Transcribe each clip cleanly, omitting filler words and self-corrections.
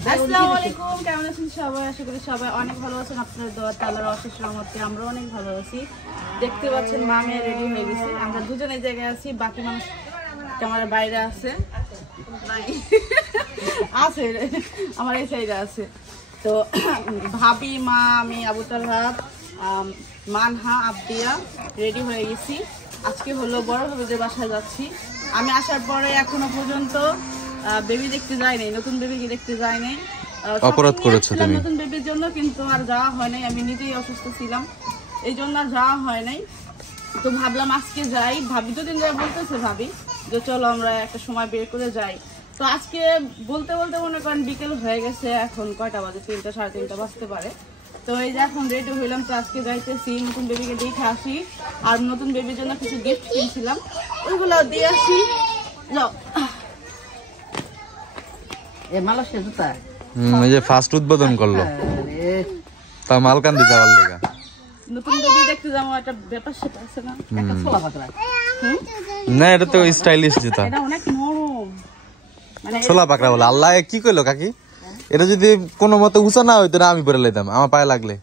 আসসালামু আলাইকুম, কেমন আছেন সবাই? আশা করি সবাই অনেক ভালো আছেন। আপনাদের দোয়াতে আল্লাহর অশেষ রহমতে আমরা অনেক ভালো আছি। দেখতে পাচ্ছেন মা মেয়ে রেডি হয়ে গেছি, আমরা দুজনে জায়গায় আছি, বাকি মানুষ ক্যামেরার বাইরে আছে, আছে আমার এই সাইডে আছে। তো ভাবি, মা, আমি, আবু তালহা, মানহা, আবদিয়া রেডি হয়ে গেছি। আজকে হলো বড় ভাবিদের বাসায় যাচ্ছি। আমি আসার পরে এখনো পর্যন্ত বেবি দেখতে যাই নাই, নতুন বেবিকে দেখতে যাই নাই। অপরাধ করেছো তুমি নতুন বেবির জন্য, কিন্তু আর যাওয়া হয় নাই। আমি নিজেই অসুস্থ ছিলাম, এই জন্য আর যাওয়া হয় নাই। তো ভাবলাম আজকে যাই। ভাবি দুদিন ধরে বলতেছে ভাবি যে চলো আমরা একটা সময় বের করে যাই। তো আজকে বলতে বলতে মনে করেন বিকেল হয়ে গেছে, এখন কয়টা বাজে? 3টা, 3:30 বাজতে পারে। তো এই যে এখন রেডি হইলাম, তো আজকে যাইতেছি, নতুন বেবিকে দেখে আসি। আর নতুন বেবির জন্য কিছু গিফট কিনছিলাম, ওইগুলো দিয়ে আসি। যাও। এই যে ফার্স্ট উদ্বোধন করলো, তা মালকান্দি যাওয়ার লেগা নতুন বেবি দেখতে যাবো, একটা ব্যাপার সেটা আছে না? একটা ছোলা পাকড়া না, এটা তো স্টাইলিশ জুতা, এটা অনেক নরম, মানে ছোলা পাকড়া বলে। আল্লাহ কি কইলো কাকি, এটা যদি কোনো মতে উঁচা না হইতো না আমি পরে লইতাম আমার পায়ে লাগলে।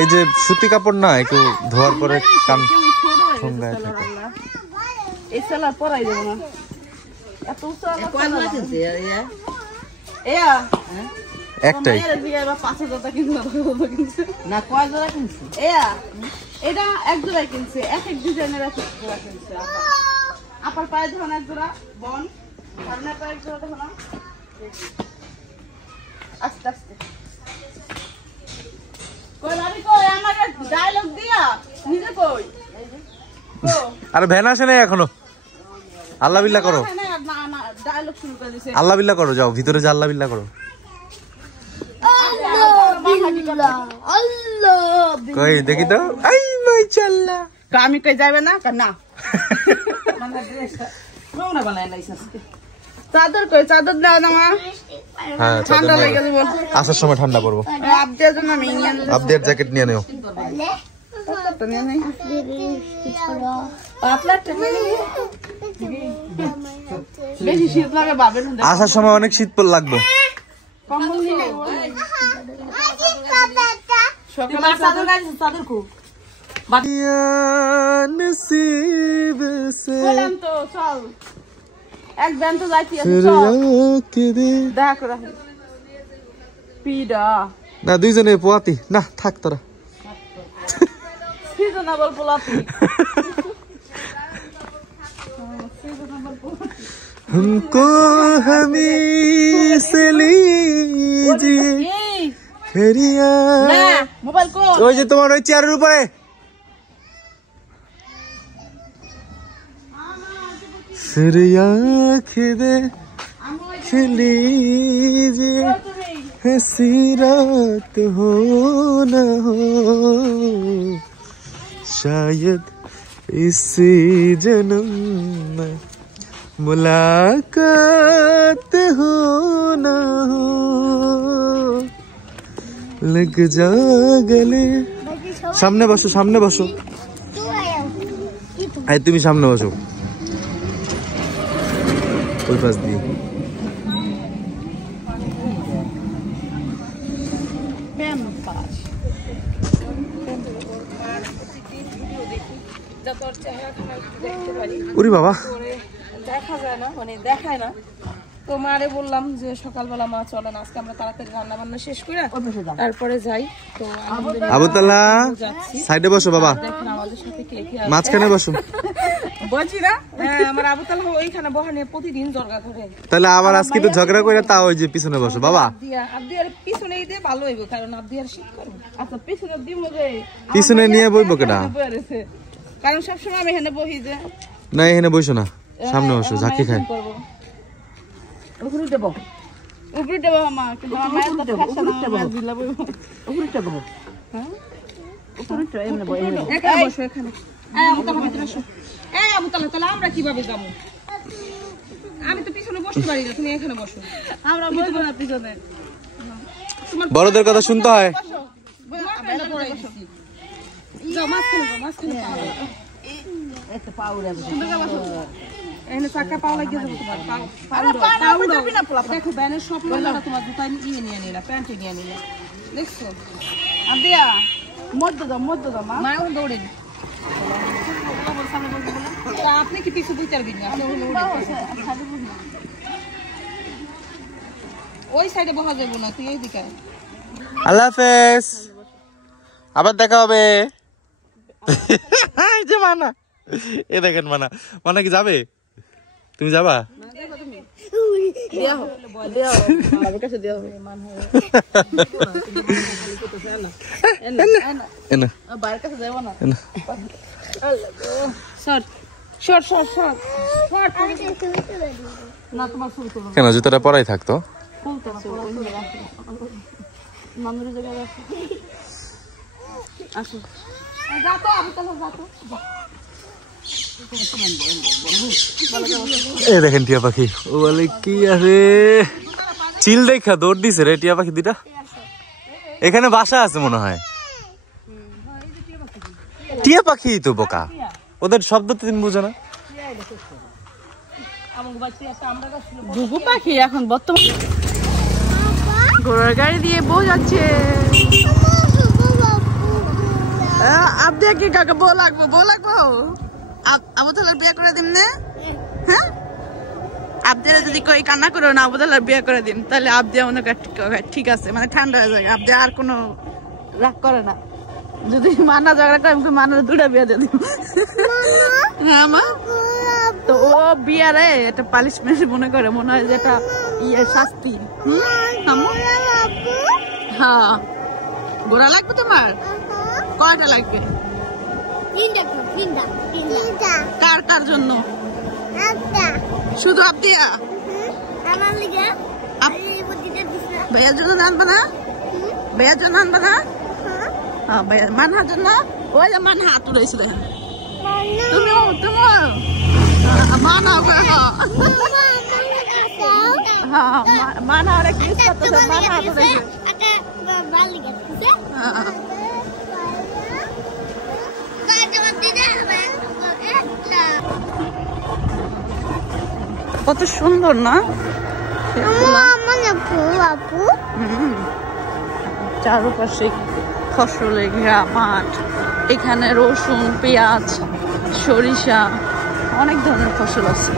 এই যে সুতি কাপড় না, একটু ধোয়ার পরে কান ঠোঙ্গায় থাকে। এই সালা পরাই দেব না, এত উঁচা একটাই না, কয় জোড়া কিনছে? এটা এক জোড়াই কিনছে, এক এক ডিজাইনের এক জোড়া কিনছে। আপার পায়ে ধরুন এক জোড়া, বন সামনের পায়ে এক জোড়া দেখো না। আস্তে আস্তে কই আমি কই আমার ডায়লগ দিয়া নিজে কই। আর ভ্যান আসে নাই এখনো। আল্লাহ বিল্লাহ করো, না না ডায়লগ শুরু করে দিছে। আল্লাহ বিল্লাহ করো, যাও ভিতরে যা, আল্লাহ বিল্লাহ করো। কই দেখি তো, আই মাশাআল্লাহ। আমি কই যাবে না না। চাদর কই, চাদর দাও না মা। হ্যাঁ, ঠান্ডা লাগে যাবে, আসার সময় ঠান্ডা পড়বো। আবদের জন্য আমি নিয়ে আবদের জ্যাকেট নিয়ে নিও। বেশি শীত লাগে ভাবেন, আসার সময় অনেক শীত পড় লাগবে। কম্বল নিয়ে সকালে চাদর গাইছে, চাদর খুব নসিব সে বললাম তো চল একদম তো যাইছি, চল দেখা করে পিডা না, দুইজনে পোয়াতি না, থাক তোরা সিজনেবল পোলাপি। हमको हमी से लीजिए फेरिया। মোবাইল কো, ওই যে তোমার ওই চেয়ারের উপরে। फेरिया खिदे लीजिए ऐसी रात हो न हो, शायद इसी जन्म में मुलाकात हो न हो, लग जा गले। सामने बसो, सामने बसो, আই তুমি সামনে বসো, ওই পাশ দিয়ে। ওরে বাবা, দেখা যায় না, মানে দেখায় না। তো মারে বললাম যে সকালবেলা মা চলেন আজকে আমরা তাড়াতাড়ি রান্না বান্না শেষ করে তারপরে যাই। তো আবু তাল্লা সাইডে বসো বাবা, দেখেন আমাদের সাথে কে কে মাঝখানে বসো। বলছি না, আমার আবু তাল্লা ওইখানে বহানে প্রতিদিন জর্গা করে। তাহলে আবার আজকে তো ঝগড়া করে তা ওই যে পিছনে বসো বাবা। আবদিয়ার পিছনেই দিয়ে ভালো হইব, কারণ আবদিয়ার শীত করবে। আচ্ছা পিছনে দিমু রে, পিছনে নিয়ে বইবো কেডা? কারণ সবসময় আমি এখানে বহি যে। না এখানে বসো না, সামনে বসো, ঝাঁকি খায়। উপরে দেবো, উপরে দেবো মা, কিন্তু আমার মায়ের তো খাচ্ছে না, আমার দিলা বইবো। উপরে দেবো, হ্যাঁ উপরে তো এমনি বই, এখানে বসো, এখানে। আবু তাল্লা ভিতরে আসো। আবু তাল্লা, তাহলে আমরা কিভাবে যাবো? আমি তো পিছনে বসতে পারি না, তুমি এখানে বসো। আমরা বইবো না পিছনে। বড়দের কথা শুনতে হয়। যাও মাঝখানে, যাও মাঝখানে। একটা পাউডার এখানে চাকা পাও লাগিয়ে দেবো তোমার দেখো ব্যানের সব মহিলারা তোমার জুতায় নিয়ে নিলা প্যান্টে নিয়ে নিলা দেখছো আদিয়া মধ্য দাও মা মা এখন দৌড়ে নি আপনি কি পিছু দুই চার দিন ওই সাইডে বসা যাবো না তুই এই দিকে আল্লাহ হাফেজ আবার দেখা হবে যে মানা এ দেখেন মানা কি যাবে তুমি যাবা কেন জুতোটা পরাই থাকতো এই দেখেন টিয়া পাখি ও বলে কি আছে চিল দেখা দৌড় দিছে রে টিয়া পাখি দুটা এখানে বাসা আছে মনে হয় টিয়া পাখি তো বোকা ওদের শব্দ তো তুমি বুঝো না ঘুঘু পাখি এখন বর্তমান ঘোড়ার গাড়ি দিয়ে বউ যাচ্ছে আবদিয়া কি কাকে বউ লাগবো আবু তাহলে বিয়ে করে দিম না হ্যাঁ আবদিয়া যদি কই কান্না করো না আবু তাহলে বিয়ে করে দিম তাহলে আবদিয়া মনে করে ঠিক আছে মানে ঠান্ডা হয়ে যায় আবদিয়া আর কোনো রাগ করে না যদি মানা ঝগড়া করে আমি মানার দুটা বিয়ে দিয়ে দিব হ্যাঁ মা তো ও বিয়ারে একটা পানিশমেন্ট মনে হয় যে এটা শাস্তি হ্যাঁ ঘোড়া লাগবে তোমার কয়টা লাগবে কার জন্য শুধু আবদিয়া ভাইয়ার জন্য আনবে না ভাইয়ার জন্য আনবে না হ্যাঁ ভাইয়া মানহার জন্য ওই যে মানহা হাত উড়াইছিল তুমিও মানা হ্যাঁ মানা অনেক মিস করতেছে মানা হাত উড়াইছে কত সুন্দর না চারপাশে ফসলে ঘেরা মাঠ এখানে রসুন পেঁয়াজ সরিষা অনেক ধরনের ফসল আছে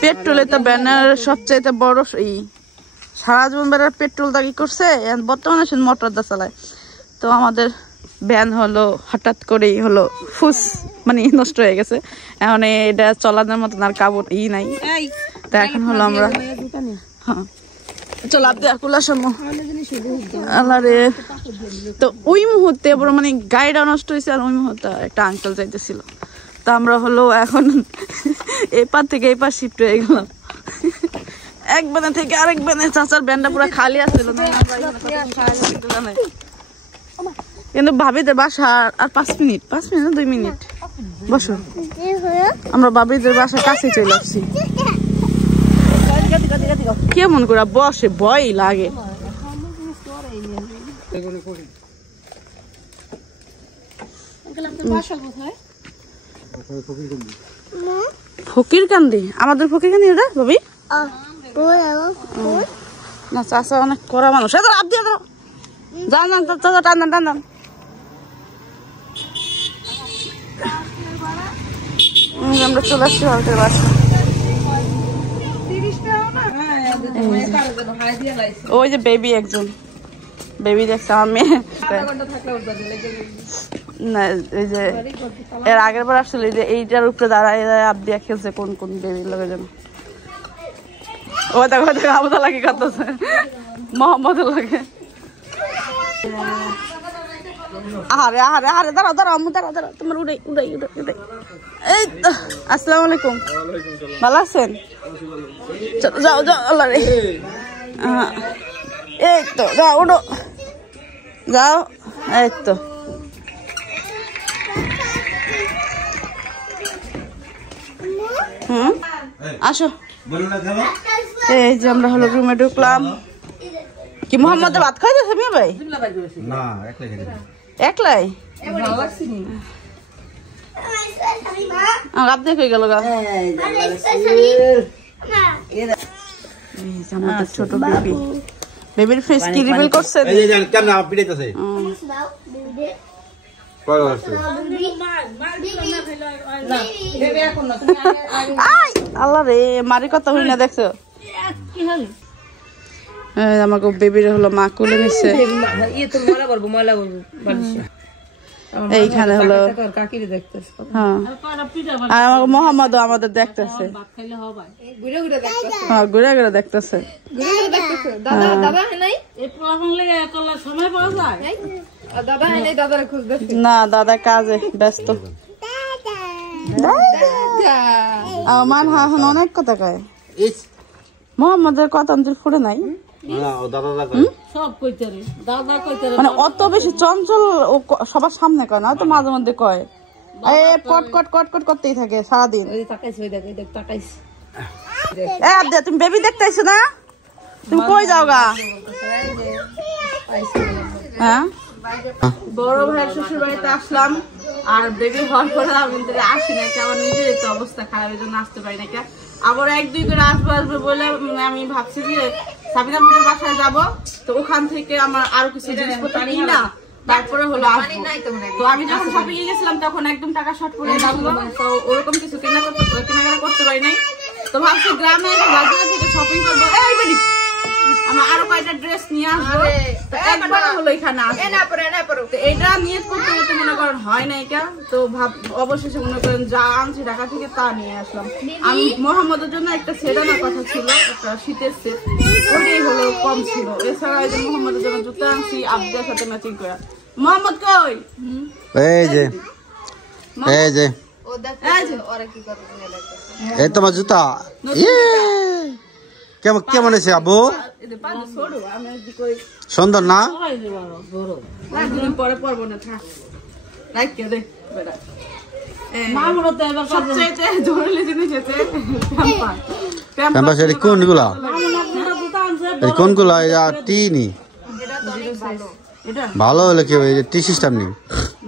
পেট্রোলে তো ব্যানার সবচাইতে বড় এই সারা জীবন বেড়ার পেট্রোল দাগি করছে বর্তমানে সে মোটর দা চালায় তো আমাদের ভ্যান হলো হঠাৎ করেই হলো ফুস মানে নষ্ট হয়ে গেছে এখন এটা চলানোর মতন আর কাবর নাই তা এখন হলো আমরা হ্যাঁ চল আপনি কুলার সময় আল্লাহ রে তো ওই মুহূর্তে মানে গাড়িটা নষ্ট হয়েছে আর ওই মুহূর্তে একটা আঙ্কেল যাইতেছিল তো আমরা হলো এখন এই পার থেকে এই পার শিফট হয়ে গেলাম এক বেনে থেকে আরেক বেনে চাচার ব্যানটা পুরো খালি আসছিল কিন্তু ভাবিদের বাসা আর 5 মিনিট 2 মিনিট বসো আমরা ভাবিদের বাসার কাছে চলে আসছি কেমন করে বসে ভয় লাগে ফকির কান্দি আমাদের ফকির কান্দি এটা ভাবি না চাষা অনেক কড়া মানুষ আপ দিয়ে দাও জান চাচা টান আমরা চলে আসছি ভারতের বাসা ওই যে বেবি একজন বেবি দেখছে আমার মেয়ে না এই যে এর আগের বার আসলে যে এইটার উপরে দাঁড়ায় আপ দিয়া খেলছে কোন কোন বেবির লোকের জন্য ও দেখো আবুদা লাগে কাঁদতেছে মোহাম্মদ লাগে আরে দাঁড়াও তোমার উড়াই এই আসসালামু আলাইকুম ভালো আছেন যাও আল্লাহ রে এই তো যাও উঠো যাও এই তো আসো এই যে আমরা হলো রুমে ঢুকলাম কি মোহাম্মদ ভাত খাইতেছে মেয়ে ভাই একলাই ভালো লাগছে নি রাত দেখে গেল গা আমাদের ছোট বেবি বেবির ফেস কি রিভিল করছে এই যে কেমন পিড়াইতেছে পরে আসছে বেবি এখন না তুমি আল্লাহ রে মারি কথা হই না দেখছো কি হল আমাকে বেবির হলো মা কোলে নিচ্ছে ইয়ে তো ময়লা করবো বালিশে এইখানে হলো কাকিরে দেখতেছ হ্যাঁ আর আমাকে মোহাম্মদও আমাদের দেখতেছে ঘুরে ঘুরে দেখতেছ হ্যাঁ ঘুরে ঘুরে দেখতেছে ঘুরে ঘুরে দেখতেছ দাদা দাদা হে নাই এই প্রোগ্রাম লাগে তোলা সময় পাওয়া যায় আর দাদা হে নাই দাদারে খুঁজতেছি না দাদা কাজে ব্যস্ত আমার এখন অনেক কথা কয় ইস মোহাম্মদের কথা অন্তর ফুটে নাই না ও দাদা দাদা সব কইতে রে দাদা কইতে রে মানে অত বেশি চঞ্চল ও সবার সামনে কয় না তো মাঝে মধ্যে কয় কট কট কট কট করতেই থাকে সারাদিন ওই তাকাইছ ওই দেখ তাকাইছ তুমি বেবি দেখতে আইছো না তুমি কই যাও গা হ্যাঁ বড় ভাই শ্বশুর বাড়িতে আসলাম আর বেবি হওয়ার পরে আমি আসি নাকি আমার নিজের একটু অবস্থা খারাপ এই জন্য আসতে পারি নাকি আবার 1-2 করে আসবে বলে আমি ভাবছি যে সাবিনা মুদের বাসায় যাব তো ওখান থেকে আমার আরো কিছু জিনিসপত্র কিনা তারপরে হলো আসবো তো আমি যখন শপিং এ গেছিলাম তখন একদম টাকা শর্ট পড়ে গেছিল তো ওরকম কিছু কেনাকাটা করতে পারি নাই তো ভাবছি গ্রামে বাজার থেকে শপিং করবো আমি আরো কয়েকটা ড্রেস নিয়ে আসবো একবার হলো এখানে তো এটা নিয়ে করতে করতে মনে করেন হয় না এটা তো অবশেষে মনে করেন যা আনছি ঢাকা থেকে তা নিয়ে আসলাম আমি মোহাম্মদের জন্য একটা সেট আনার কথা ছিল একটা শীতের সেট ওইটাই হলো কম ছিল এছাড়া এই যে মোহাম্মদের জন্য জুতো আনছি আবদার সাথে ম্যাচিং করে মোহাম্মদ কই এই যে এই যে এই তোমার জুতা কেমন কেমন আছে আবু সুন্দর না পরে পরবো না থাক রাখকে দে বেটা মামুর তো এবার সবচেয়ে জরুরি জিনিস আছে প্যাম্পাস এর কোনগুলা এই কোনগুলা টিনি এটা ভালো হলে কি হয় টি সিস্টেম নেই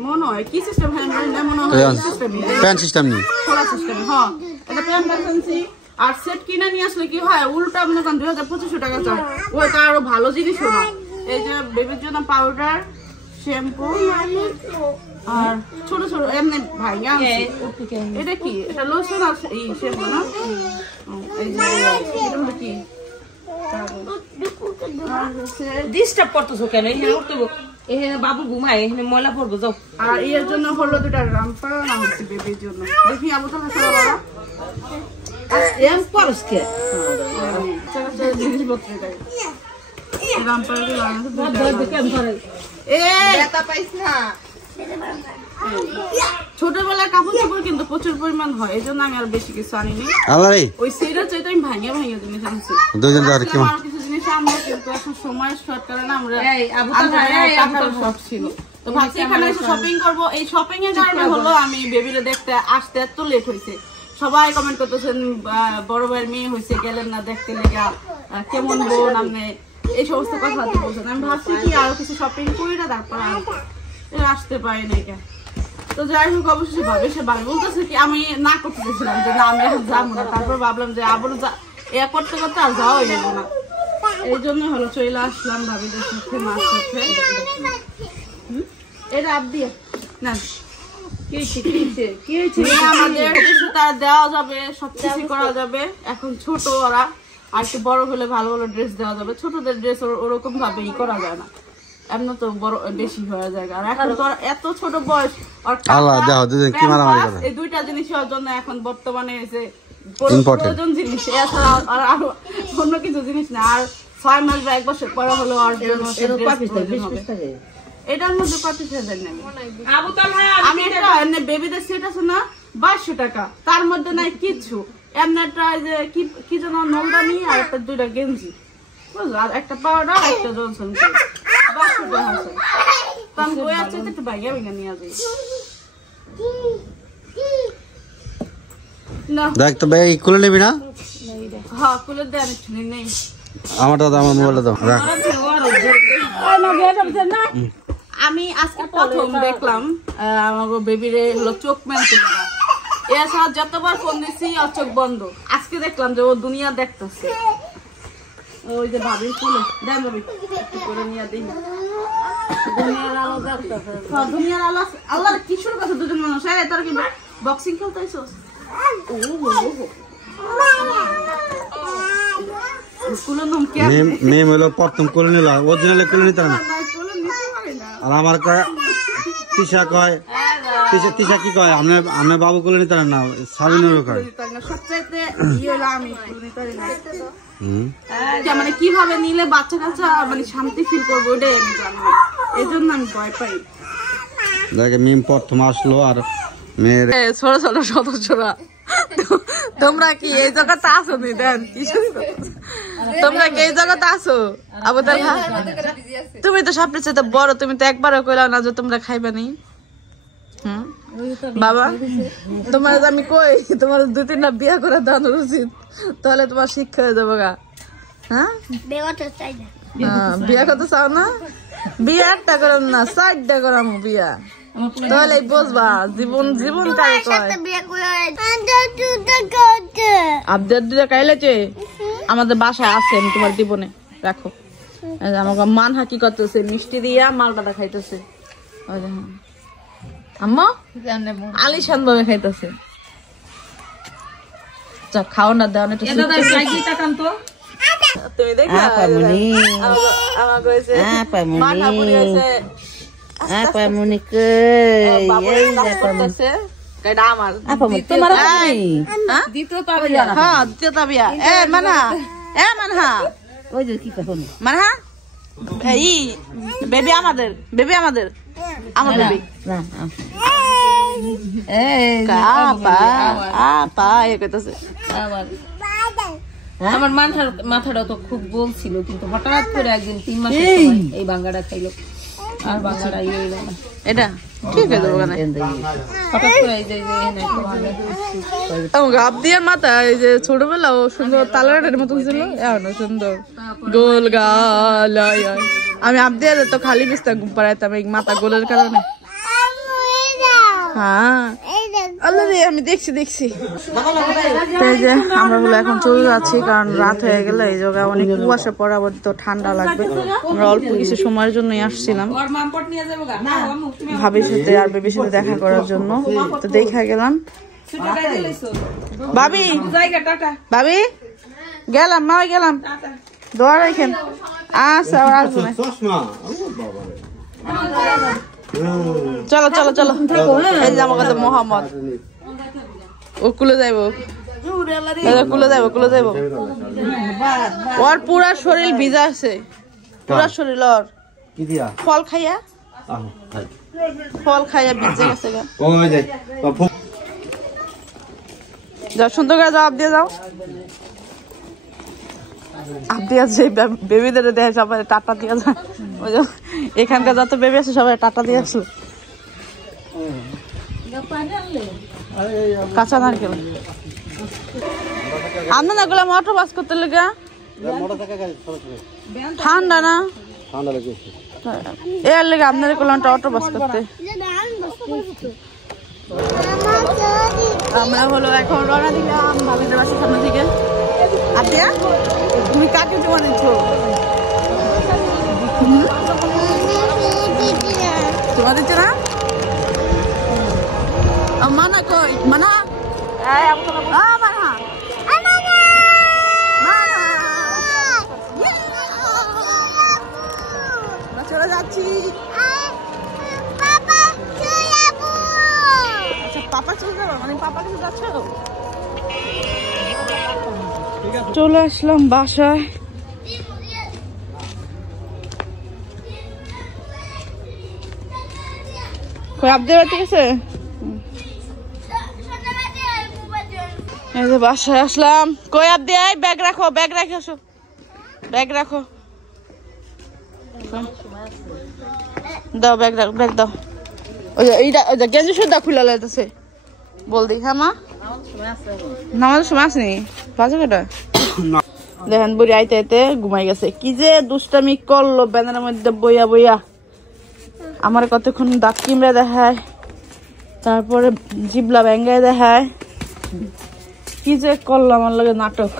মনে হয় কি সিস্টেম হয় না মনে হয় সিস্টেম প্যান সিস্টেম নেই খোলা সিস্টেম হ্যাঁ এটা প্যান ফ্যান্সি আর সেট কিনে নিয়ে আসলে কি হয় উল্টা মনে করেন 2500 টাকা চায় ওই তো আরো ভালো জিনিসও না এই যে বেবির জন্য পাউডার শ্যাম্পু আর ছোট ছোট এমনি ভাই এটা কি এটা লোশন আর এই শ্যাম্পু না এই যে এটা হলো কি ডিস্টার্ব করতেছো কেন এখানে উঠতে এখানে বাবু ঘুমায় এখানে ময়লা পড়বো যাও আর এর জন্য হলো দুটা রামপার না হচ্ছে বেবির জন্য দেখি আবু তো হাসা বাবা এম করস কে জিনিসপত্র রামপার ছোটবেলার কাপড় চোপড় কিন্তু প্রচুর পরিমাণ হয় এই জন্য আমি আর বেশি কিছু আনিনি ওই সেটার চাইতে আমি ভাঙে জিনিস আনছি কিছু জিনিস আনবো কিন্তু এখন সময় শর্ট করে না আমরা সব ছিল তো ভাবছি এখানে এসে শপিং করবো এই শপিং এর কারণে হলো আমি বেবিরে দেখতে আসতে এত লেট হয়েছে সবাই কমেন্ট করতেছেন বড় ভাইয়ের মেয়ে হয়েছে গেলেন না দেখতে লেগা কেমন বোন আপনি এই সমস্ত কথা বলছেন আমি ভাবছি কি আরো কিছু শপিং করি না তারপর আসতে পারি না এটা তো যাই হোক অবশ্যই ভাবে সে ভাবে বলতেছে কি আমি না করতে চাইছিলাম যে না আমি এখন যাবো না তারপর ভাবলাম যে আবার করতে করতে আর যাওয়া হয়ে যাবো না এই জন্য হলো চলে আসলাম ভাবিদের সাথে মার সাথে এটা আপ দিয়ে না আমাদের দেওয়া যাবে সবকিছু করা যাবে এখন ছোট ওরা আর একটু বড় হলে ভালো ভালো ড্রেস দেওয়া যাবে ছোটদের ড্রেস ওরকম ভাবে করা যায় না এমন তো বড় বেশি হয়ে যায় আর এখন তো এত ছোট বয়স এই দুইটা জিনিসের জন্য এখন বর্তমানে এসে প্রয়োজন জিনিস এছাড়া আর আরো অন্য কিছু জিনিস না আর 6 মাস বা 1 বছর পরে হলো আর এটার মধ্যে কত হাজার নেবে আমি একটা বেবিদের সেট আছে না 2200 টাকা তার মধ্যে নাই কিছু এমনি একটা যে কি যেন নলদানি আর একটা দুইটা গেঞ্জি বুঝলো আর একটা পাউডার একটা জনসন 2200 টাকা আছে তো আমি বই আছে একটু ভাইয়া ভেঙে নিয়ে যাই না দেখ তো ভাই খুলে নিবি না হ্যাঁ খুলে দেন একটু নেই আমারটা দাও আমার মোবাইলটা দাও রাখ আমি আজকে প্রথম দেখলাম আমার বেবিরে হলো চোখ মেলতে না। এছাড়া যতবার ফোন দিছি ওর চোখ বন্ধ। আজকে দেখলাম যে ও দুনিয়া দেখতেছে। ওই যে ভাবি চলো দেন ভাবি করে নিয়ে দিই। দুনিয়ার আলো দেখতেছে। দুনিয়ার আলো আল্লাহর কিশোর কাছে দুজন মানুষ। হ্যাঁ তারা কি বক্সিং খেলতে আইছস? মেম হলো প্রথম কোলে নিল, অরিজিনালে কোলে নিতে না। আর আমার কয় তিশা কয়, তিশা কি কয়, আমরা বাবু কোলে নিতে না, সাবিনেরও কয়। সবচাইতে হলো আমি মানে কিভাবে নিলে বাচ্চা কাচ্চা মানে শান্তি ফিল করবো ওটাই আমি জানি, এই জন্য আমি ভয় পাই। দেখে মিম প্রথম আসলো আর মেয়ের ছোট ছোট সদস্যরা তোমরা কি এই জায়গাতে আসো নি? দেন তোমরা কি এই জায়গাতে আসো? আবার তুমি তো সবচেয়ে চেয়ে বড়, তুমি তো একবারও কইলাও না যে তোমরা খাইবা নি। বাবা তোমার আমি কই তোমার 2-3টা বিয়ে করে দেওয়ানো উচিত, তাহলে তোমার শিক্ষা হয়ে যাবো গা। হ্যাঁ বিয়ে করতে চাও না? বিয়ে একটা করাম না 4টা করাম বিয়া, তাহলে বুঝবা জীবন জীবন কারে কয়। আবদার দিদা কাইলেছে আমাদের বাসায় আছে, আমি তোমার জীবনে রাখো। আমাকে মান হাকি করতেছে, মিষ্টি দিয়া মালটা খাইতেছে। আম্মা আলিশান ভাবে খাইতেছে। খাও না দাও না তুমি দেখো বেবি আমাদের বেবি আমাদের আমার বেবি আমার মাথাটা তো খুব বলছিল, কিন্তু হঠাৎ করে একদিন 3 মাস এই বাঙ্গাটা খাইলো আর বাঙ্গাটা ইয়ে হইল না। এটা ঠিক আছে হঠাৎ করে এই যে আবদিয়ার মাথা এই যে ছোটবেলা ও সুন্দর তালাটার মতন ছিল, এখনো সুন্দর গোল গাল। আমি আবদিয়ার তো খালি বিস্তা ঘুম পাড়াইতাম এই মাথা গোলের কারণে। হ্যাঁ আল্লাহ রে আমি দেখছি এই যে আমরা বলে এখন চলে যাচ্ছি, কারণ রাত হয়ে গেলে এই জায়গায় অনেক কুয়াশা পড়া, আবার তো ঠান্ডা লাগবে। আমরা অল্প কিছু সময়ের জন্যই আসছিলাম ভাবির সাথে আর বেবির সাথে দেখা করার জন্য, তো দেখা গেলাম। ভাবি ভাবি গেলাম মা গেলাম, দোয়া রাখেন। আচ্ছা আবার আসবো না। চলো চলো চলো, এই যে আমার কাছে মোহাম্মদ ও কুলে যাইবো, কুলে যাইবো। ওর পুরা শরীর ভিজা আছে, পুরা শরীর ওর ফল খাইয়া ভিজে গেছে। যাও সুন্দর করে জবাব দিয়ে যাও। আপনি আছে বেবিদের দেয় সবাই টাটা দিয়ে যায়, ওই যে এখানকার যত বেবি আছে সবাই টাটা দিয়ে আসলো। কাঁচা নারকেল আপনার না গেলাম অটো বাস করতে লেগে ঠান্ডা না এর লেগে আপনার গেলাম অটো বাস করতে। আমরা হলো এখন রওনা দিলাম ভাবিদের বাসার সামনে থেকে। আদিয়া তুমি কাকে জমা দিচ্ছ? জমা দিচ্ছ না? মানা কই মানা চলে যাচ্ছি। আচ্ছা পাপা চলে যাবো, মানে পাপা কিছু যাচ্ছ? চলে আসলাম বাসায়। আবদের বাড়ি গেছে, এই যে বাসায় আসলাম। কই আবদি ব্যাগ রাখো, ব্যাগ রাখে আসো, ব্যাগ রাখো, দাও ব্যাগ রাখো, ব্যাগ দাও। ওই যে গেঞ্জি সুদ্ধা খুলে লাইতেছে বল দি। হ্যাঁ মা নামাজের সময় আসেনি, বাজে কটা? দেখেন বুড়ি আইতে আইতে ঘুমাই গেছে। কি যে দুষ্টামি করলো ব্যানারের মধ্যে বইয়া বইয়া। আমার কতক্ষণ দাঁত কিমড়ে দেখায়, তারপরে জিবলা ব্যাঙ্গায় দেখায়, কি যে করলো আমার লগে নাটক।